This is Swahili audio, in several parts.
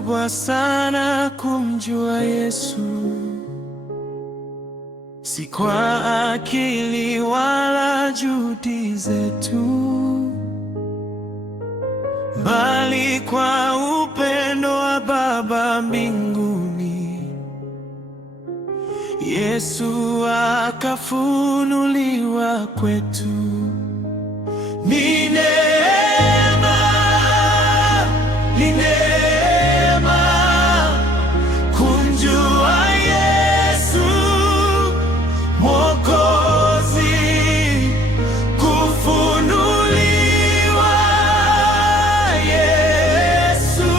kubwa sana kumjua Yesu, si kwa akili wala juhudi zetu, bali kwa upendo wa Baba mbinguni. Yesu akafunuliwa kwetu. Ni neema, ni neema kumjua Yesu Mwokozi, kufunuliwa Yesu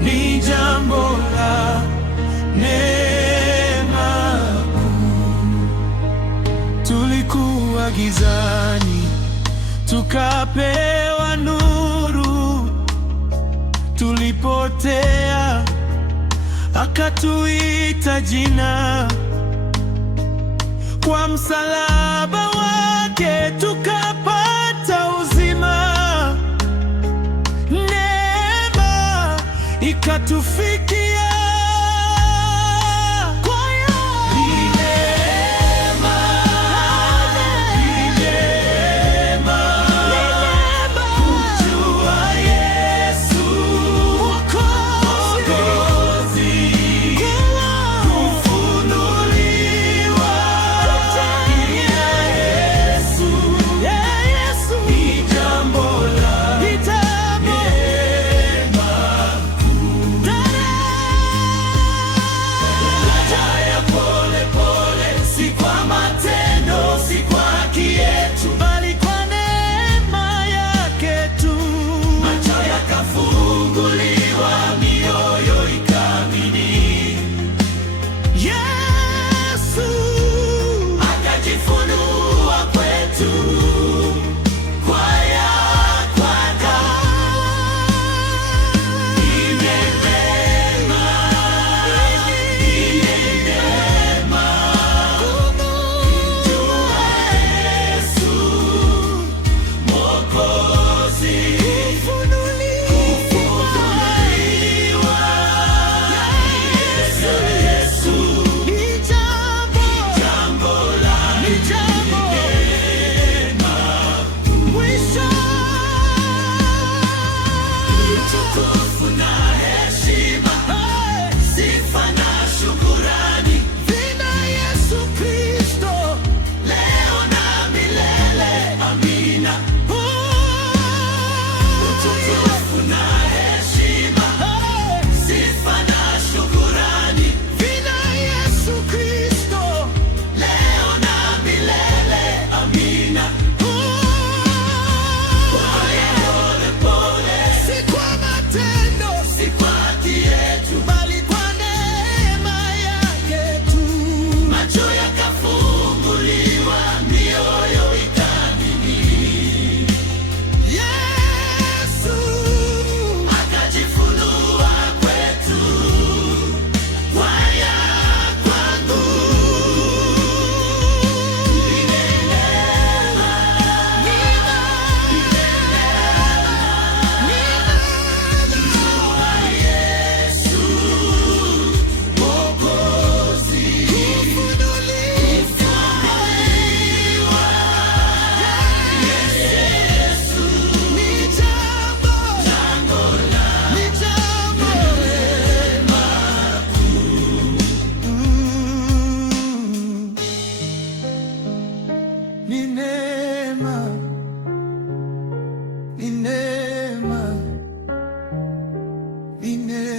ni jambo la neema kuu. Tulikuwa gizani tukapewa nuru, tulipotea akatuita jina. Kwa msalaba wake tukapata uzima, neema ikatufikia. Ni neema, ni neema, ni neema.